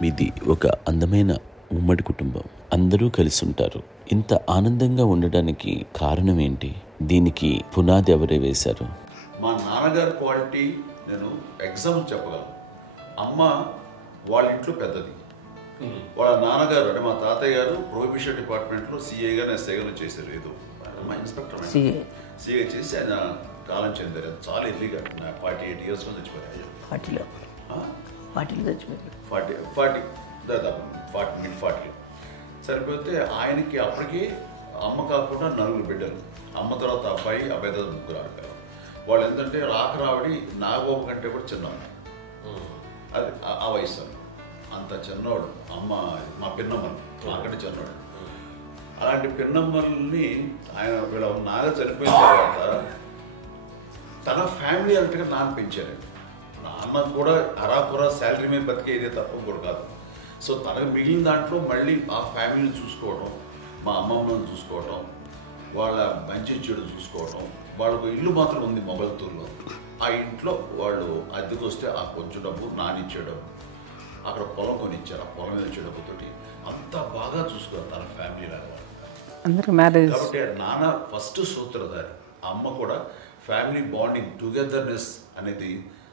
మీది ఒక అందమైన ఉమ్మడి కుటుంబం, అందరూ కలిసి ఉంటారు. ఇంత ఆనందంగా ఉండడానికి కారణం ఏంటి? దీనికి పునాది ఎవరే వేశారు? మా నాన్నగారి క్వాలిటీ నేను ఎగ్జాంపుల్ చెప్పగలను. అమ్మ వాళ్ళ ఇంట్లో పెద్దది, వాళ్ళ నాన్నగారు అంటే మా తాతయ్య గారు ప్రొహిబిషన్ డిపార్ట్మెంట్లో సిఐగానే ఎస్ఐగానే చేశారు. ఏదో మా ఇన్స్పెక్టర్ సిఐ చేసి ఆయన కాలం చెందారు. చాలా ఎర్లీగా 48 years చచ్చిపోయారు. 40 దాదాపు 40 సరిపోతే ఆయనకి అప్పటికి అమ్మ కాకుండా 4 బిడ్డలు. అమ్మ తర్వాత అబ్బాయి తర్వాత 3 ఆడపిల్లలు. వాళ్ళు ఏంటంటే రాకరావడి నాగోప కంటే కూడా చిన్నవాడు. అది ఆ వయసు అంత చిన్నవాడు. అమ్మ మా పిన్నమ్మలు నాకంటే చిన్నవాడు. అలాంటి పిన్నమ్మల్ని ఆయన వీళ్ళ నాగ చనిపోయిన తర్వాత తన ఫ్యామిలీ అంతగా నాన్న పెంచారు. నాన్న కూడా అరాకురా శాలరీ మీద బతికేదే తప్ప కూడా కాదు. సో తనకు మిగిలిన దాంట్లో మళ్ళీ ఆ ఫ్యామిలీని చూసుకోవడం, మా అమ్మమ్మని చూసుకోవడం, వాళ్ళ మంచి చెడు చూసుకోవడం. వాళ్ళకు ఇల్లు మాత్రం ఉంది మొగల్తూరులో. ఆ ఇంట్లో వాళ్ళు అద్దెకు వస్తే ఆ కొంచెం డబ్బు నానిచ్చే డబ్బు, అక్కడ పొలం కొనిచ్చారు, ఆ పొలం మీద ఇచ్చే డబ్బుతోటి అంతా బాగా చూసుకోరు తన ఫ్యామిలీ లాగా. అందరూ మ్యారేజ్ కాబట్టి నాన్న ఫస్ట్ సూత్రధారి, అమ్మ కూడా ఫ్యామిలీ బాండింగ్ టుగెదర్నెస్ అనేది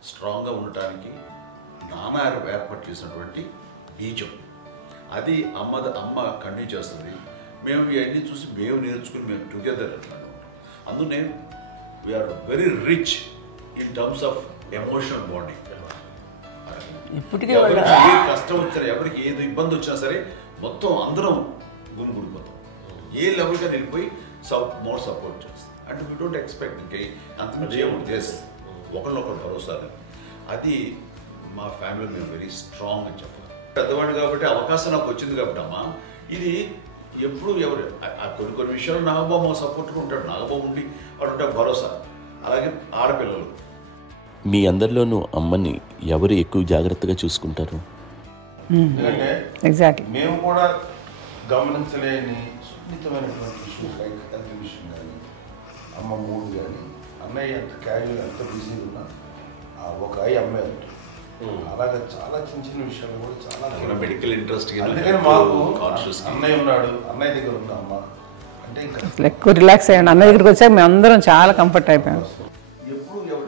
స్ట్రాంగ్గా ఉండటానికి నాన్న ఏర్పాటు చేసినటువంటి బీజం. అది అమ్మ కంటిన్యూ చేస్తుంది. మేము ఇవన్నీ చూసి మేము నేర్చుకుని మేము టుగెదర్ అంటున్నాను. అందునే we're very rich in terms of emotional bonding. ఇప్పటికే ఎవరికి ఏ కష్టం వచ్చినా, ఎవరికి ఏది ఇబ్బంది వచ్చినా సరే మొత్తం అందరం గుమిగూడిపోతాం. ఏ లెవెల్గా వెళ్ళిపోయి మోర్ సపోర్ట్ చేస్తాం. అంటే వీ డోంట్ ఎక్స్పెక్ట్ ఇంకే అంత చేయముంది ఒకరినొకరు భరోసా. అది మా ఫ్యామిలీ మేము వెరీ స్ట్రాంగ్ అని చెప్పాలి. పెద్దవాడు కాబట్టి అవకాశం నాకు వచ్చింది కాబట్టి అమ్మ, ఇది ఎప్పుడు ఎవరు కొన్ని విషయాలు నాగబాబు సపోర్ట్గా ఉంటాడు, నాగబాబు ఉండి వాడు ఉంటాడు భరోసా. అలాగే ఆడపిల్లలు మీ అందరిలోనూ అమ్మని ఎవరు ఎక్కువ జాగ్రత్తగా చూసుకుంటారు? ఎందుకంటే ఎగ్జాక్ట్లీ మేము కూడా గమనించలేని సున్నితమైనటువంటి ఇష్యూస్ లైక్ హెల్త్ విషయం కానీ, అమ్మ మూడు కానీ, అన్నయ్య ఎంత క్యాజువల్ ఎంత బిజీ ఉన్నా ఒక అమ్మాయి ఉంటుంది. అలాగే చాలా చిన్న చిన్న విషయాలు కూడా చాలా మెడికల్ ఇంట్రెస్ట్. అందుకని మాకు అన్నయ్య ఉన్నాడు, అన్నయ్య దగ్గర ఉంది అమ్మ అంటే ఇంకా ఎక్కువ రిలాక్స్ అయ్యాను. అన్న దగ్గరికి వచ్చాక మేము అందరం చాలా కంఫర్ట్ అయిపోయాం. ఎప్పుడు ఎవరు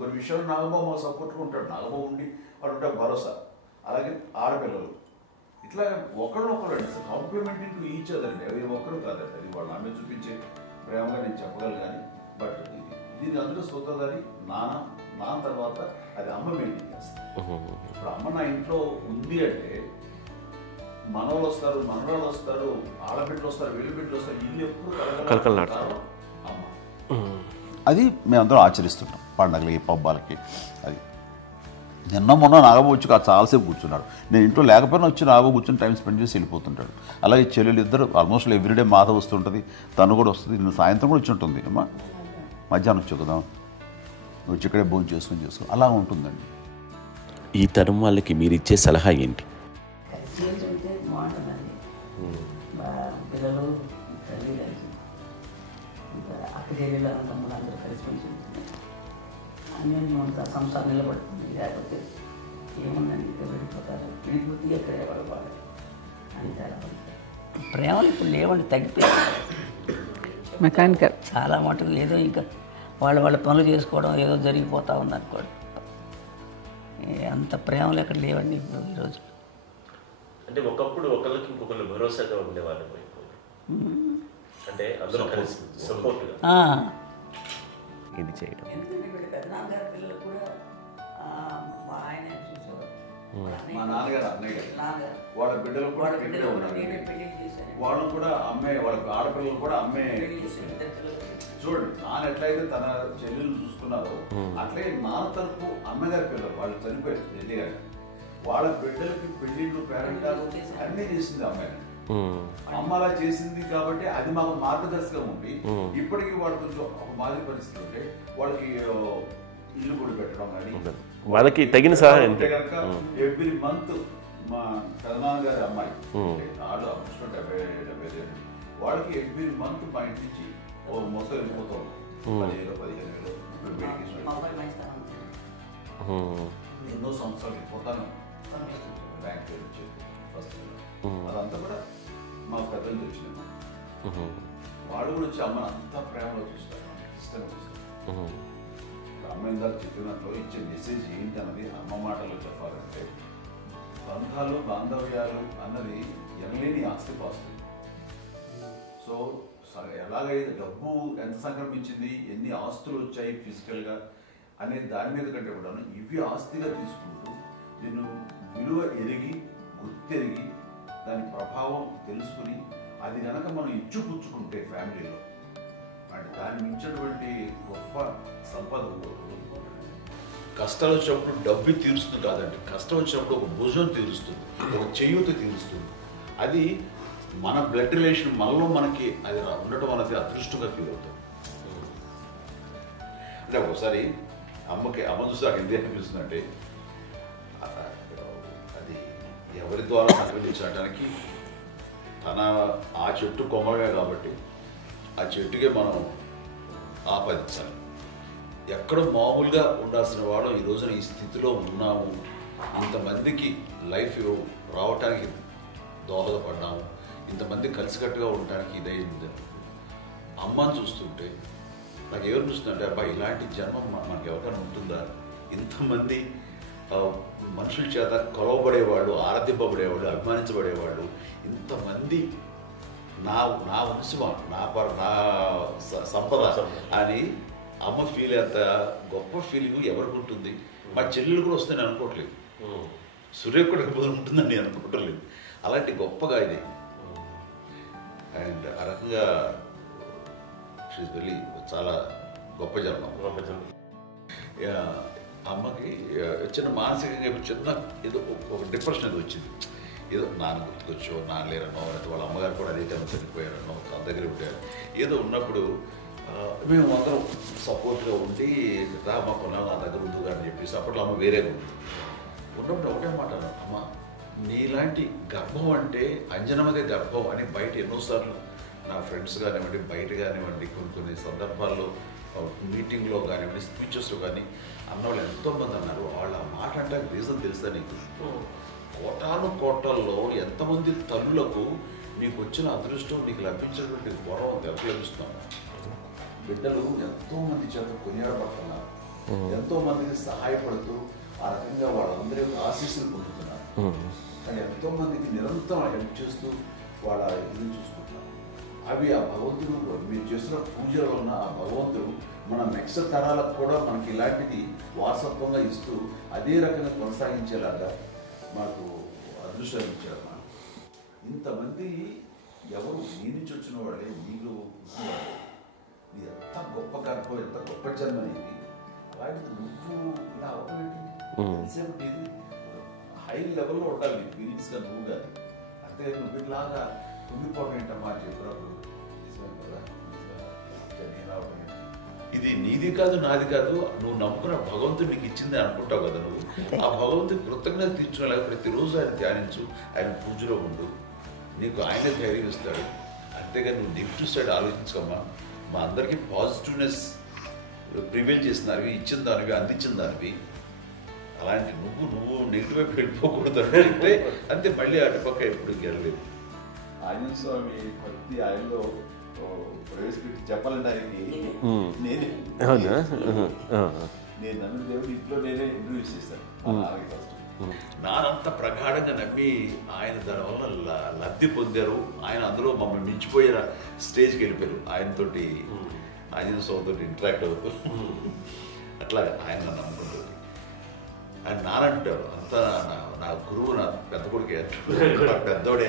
కొన్ని విషయాలు నాగబాబు సపోర్ట్గా ఉంటాడు, నాగబాబు ఉండి వాడు ఉంటాడు భరోసా. అలాగే ఆడపిల్లలు ఇట్లా ఒకరినొకరు కాంప్లిమెంటింగ్ టు ఈచ్ అదర్ అండి. అవి ఒక్కరు కాదండి, అది వాళ్ళు ఆమె చూపించే ప్రేమగా నేను చెప్పగలను. కానీ బట్ దీని అందులో సూత్రధారి నాన్న తర్వాత అది అమ్మ మెయింటైన్ చేస్తుంది. ఇప్పుడు అమ్మ నా ఇంట్లో ఉంది అంటే మనవలు వస్తారు, మనవరాలు వస్తారు, ఆడబిడ్డలు వస్తారు, వీళ్ళబిడ్డలు వస్తారు, ఇల్లు ఎప్పుడు కలకలాడతారు అమ్మ. అది మేమందరం ఆచరిస్తుంటాం పండగలకి, పబ్బాలకి. అది నిన్న మొన్న నాగబాబు వచ్చి చాలాసేపు కూర్చున్నాడు. నేను ఇంట్లో లేకపోయినా వచ్చి నాగబాబు కూర్చొని టైం స్పెండ్ చేసి వెళ్ళిపోతుంటాడు. అలాగే చెల్లెలు ఇద్దరు ఆల్మోస్ట్ ఎవ్రీడే మాత వస్తుంటుంది, తను కూడా వస్తుంది. నిన్న సాయంత్రం కూడా వచ్చి ఉంటుంది. అమ్మా మధ్యాహ్నం వచ్చి కదా వచ్చి ఇక్కడే భోజనం చేసుకో అలా ఉంటుందండి. ఈ తరం వాళ్ళకి మీరు ఇచ్చే సలహా ఏంటి? కలిసి ఉంటే బాగుంటుందండి. పిల్లలు తల్లి కలిసి ఇంకా అక్క చెల్లెలు తమ్ముడు అందరూ కలిసి ఉంటుంది. అన్నీ అంతా సంసారం నిలబడుతుంది. లేకపోతే ఏముందండి ఇక్కడ వెళ్ళిపోతారు, వెళ్ళిపోతే ఎక్కడ ఎవరు వాళ్ళు అని తేడా పడుతుంది. ప్రేమలు ఇప్పుడు లేవండి, తగ్గిపోయాయి. మెకానికల్ చాలా మటుకు ఏదో ఇంకా వాళ్ళ పనులు చేసుకోవడం ఏదో జరిగిపోతూ ఉందనుకోండి. అంత ప్రేమలు ఎక్కడ లేవండి ఇప్పుడు ఈ రోజుల్లో. అంటే ఒకప్పుడు ఒకరికి ఇంకొకరు భరోసాగా ఉండేవాళ్ళు, అంటే అందరూ కలిసి సపోర్ట్గా ఇది చేయడం. ఎందుకంటే వీళ్ళ పెద్దనాన్నగారి పిల్లలు కూడా ఆయన చూసేవారు. మా నాన్నగారు అన్నయ్య నాన్నగారు వాళ్ళ బిడ్డలు కూడా వాళ్ళ ఇక్కడే బిడ్డలు కూడా ఉన్నారు. నేనే పెళ్లి చేశాను. వాళ్ళు కూడా అమ్మే, వాళ్ళ ఆడపిల్లలు కూడా అమ్మే పెళ్లి చేశాను. ఇద్దరు పిల్లలు. చూడండి, నాన్న ఎట్లయితే తన చెల్లెలు చూసుకున్నారో అట్లే నాన్న తరపు అమ్మగారి పిల్లలు వాళ్ళు చనిపోయారు చెల్లి గారు, వాళ్ళ బిడ్డలకి పెళ్లిళ్ళు పేరెంటాలు అన్నీ చేసింది అమ్మాయి. అమ్మ అలా చేసింది కాబట్టి అది మాకు మార్గదర్శకం ఉండి ఇప్పటికీ వాళ్ళు కొంచెం ఒక మాదిరి పరిస్థితి ఉంటే వాళ్ళకి ఇల్లు కూడా పెట్టడం కానీ వాళ్ళకి తగిన సహాయం కనుక ఎవ్రీ మంత్ మా పెదనాన్నగారి అమ్మాయి వాళ్ళు ఆల్మోస్ట్ 70 వాళ్ళకి ఎవ్రీ మంత్ మా ఇంటి నుంచి ఓ మొత్తం వెళ్ళిపోతాం 10,000-15,000 మొబైల్ మంచితనం ఉంది. ఎన్నో సంవత్సరాలు వెళ్ళిపోతాను బ్యాంక్ వచ్చేది ఫస్ట్. అదంతా కూడా మా పెద్దలు తెచ్చినాం. వాళ్ళు కూడా వచ్చి అమ్మని అంతా ప్రేమలో చూస్తారు, ఇష్టంగా చూస్తారు. అమ్మ ఇందాక చెప్పినట్లు ఇచ్చే మెసేజ్ ఏంటి అన్నది అమ్మ మాటలో చెప్పాలంటే బంధాలు బాంధవ్యాలు అన్నది ఎనలేని ఆస్తిపాస్తులు. సో ఎలాగైతే డబ్బు ఎంత సంక్రమించింది, ఎన్ని ఆస్తులు వచ్చాయి ఫిజికల్గా అనే దాని మీద కంటే కూడా ఇవి ఆస్తిగా తీసుకుంటూ దీన్ని విలువ ఎరిగి గుర్తెరిగి దాని ప్రభావం తెలుసుకుని అది కనుక మనం ఇచ్చిపుచ్చుకుంటే ఫ్యామిలీలో అంటే దాన్ని మించినటువంటి గొప్ప సంపద ఉండదు. కష్టాలు వచ్చినప్పుడు డబ్బు తీరుస్తుంది కాదండి, కష్టం వచ్చినప్పుడు ఒక భుజం తీరుస్తుంది, ఒక చేయూత తీరుస్తుంది. అది మన బ్లడ్ రిలేషన్ మనలో మనకి అది ఉండటం అనేది అదృష్టంగా ఫీల్ అవుతాం. అంటే ఒకసారి అమ్మ చూసి నాకు ఎందుకు అనిపిస్తుంది అంటే అది ఎవరి ద్వారా సంగ్రహించడానికి తన ఆ చెట్టు కొమ్మగా కాబట్టి ఆ చెట్టుకే మనం ఆపాదించాలి. ఎక్కడో మామూలుగా ఉండాల్సిన వాళ్ళు ఈ రోజున ఈ స్థితిలో ఉన్నాము, ఇంతమందికి లైఫ్ రావటానికి దోహదపడ్డాము, ఇంతమంది కలిసికట్టుగా ఉండటానికి ఇదైంది. అమ్మని చూస్తుంటే నాకు ఎవరు చూస్తుందంటే అబ్బా ఇలాంటి జన్మం మనకు ఎవరికైనా ఉంటుందా, ఇంతమంది మనుషుల చేత కొలవబడేవాళ్ళు, ఆరాధింపబడేవాళ్ళు, అభిమానించబడేవాళ్ళు, ఇంతమంది నా నా వంశమా, నా సంపద అని అమ్మ ఫీల్ అంత గొప్ప ఫీలింగ్ ఎవరికి ఉంటుంది. మా చెల్లెలు కూడా వస్తే నేను అనుకోవట్లేదు, సూర్య కూడా ఉంటుందని నేను అనుకోవట్లేదు. అలాంటి గొప్పగా ఇది. అండ్ ఆ రకంగా షీఈ్ వెరీ చాలా గొప్ప జన్మ. అమ్మకి చిన్న మానసికంగా చిన్న ఏదో ఒక డిప్రెషన్ ఏదో వచ్చింది. ఏదో నాన్న గుర్తుకొచ్చో, నాన్న లేరనో, లేకపోతే వాళ్ళ అమ్మగారు కూడా అదే టైం చనిపోయారనో, తన దగ్గర ఉంటారు. ఏదో ఉన్నప్పుడు మేము అందరం సపోర్ట్గా ఉండి మా కొన్నాళ్ళు నా దగ్గర ఉందిగా అని చెప్పేసి అప్పట్లో అమ్మ వేరేగా ఉంది. ఉన్నప్పుడు ఒకటే మాట అమ్మ నీలాంటి గర్భం అంటే అంజనమదే గర్భం అని బయట ఎన్నోసార్లు నా ఫ్రెండ్స్ కానివ్వండి, బయట కానివ్వండి, కొన్ని సందర్భాల్లో మీటింగ్లో కానివ్వండి, స్పీచెస్లో కానీ అన్నవాళ్ళు ఎంతోమంది అన్నారు. వాళ్ళ మాట అంటే రీజన్ తెలుసా నీకు? కోటాను కోటల్లో ఎంతమంది తల్లులకు నీకు వచ్చిన అదృష్టం, నీకు లభించినటువంటి గౌరవం ఎంత లభిస్తున్నాము. బిడ్డలు ఎంతోమంది చేత కొనియాడబడుతున్నారు, ఎంతోమందికి సహాయపడుతూ ఆ రకంగా వాళ్ళందరి యొక్క ఆశీస్సులు పొందుతున్నారు. కానీ ఎంతోమందికి నిరంతరం హెల్ప్ చేస్తూ వాళ్ళ ఇది చూసుకుంటున్నారు. అవి ఆ భగవంతుడు మీరు చేసిన పూజలో ఉన్న ఆ భగవంతుడు మన నెక్స్ట్ తరాలకు కూడా మనకి ఇలాంటిది వారసత్వంగా ఇస్తూ అదే రకంగా కొనసాగించేలాగా మాకు అదృష్టం ఇచ్చారు. నాకు ఇంతమంది ఎవరు నీ నుంచి వచ్చిన వాళ్ళే నీకు ఇది ఎంత గొప్ప గర్భం, ఎంత గొప్ప జన్మ నీది. అలాంటిది నువ్వు ఇలా అవటమేంటి? ఎంతసేపు ఇది హై లెవెల్లో ఉండాలి నీ ఫీలింగ్స్గా నువ్వు కానీ. అంతే నువ్వు ఇలాగా ఉండిపోవడం ఏంటమ్మా చెప్పినప్పుడు కదా నేను అవటం ఏంటి? ఇది నీది కాదు, నాది కాదు, నువ్వు నమ్ముకున్న భగవంతుడు నీకు ఇచ్చింది అనుకుంటావు కదా. నువ్వు ఆ భగవంతుడి కృతజ్ఞత తీర్చుకోలేక ప్రతిరోజు ఆయన ధ్యానించు, ఆయన పూజలో ఉండు, నీకు ఆయనే ధైర్యం ఇస్తాడు. అంతేగాని నువ్వు నెగిటివ్ సైడ్ ఆలోచించకమ్మా. మా అందరికీ పాజిటివ్నెస్ ప్రివైల్ చేసిన దానివి, ఇచ్చిన దానివి, అందించిన దానివి. అలాంటి నువ్వు నెగిటివ్ వైపు వెళ్ళిపోకూడదు అంటే అంతే. మళ్ళీ అటుపక్క ఎప్పుడు గెలలేదు. ఆంజనేయ స్వామి భక్తి ఆయనలో ప్రవేశపెట్టి చెప్పాలంటే ఆయనకి నేనే నేను నమ్మిన దేవుడు ఇంట్లో నేనే ఇంట్రడ్యూస్ చేశాను. నానంత ప్రగాఢంగా నమ్మి ఆయన దానివల్ల లబ్ధి పొందారు. ఆయన అందులో మమ్మల్ని మించిపోయిన స్టేజ్కి వెళ్ళిపోయారు. ఆయనతోటి ఆంజనేయ స్వామితో ఇంటరాక్ట్ అవుతూ అట్లా ఆయన నమ్ముకుంటుంది. ఆయన నానంటారు అంతా నా గురువు, నా పెద్ద కొడుకే, పెద్దోడే.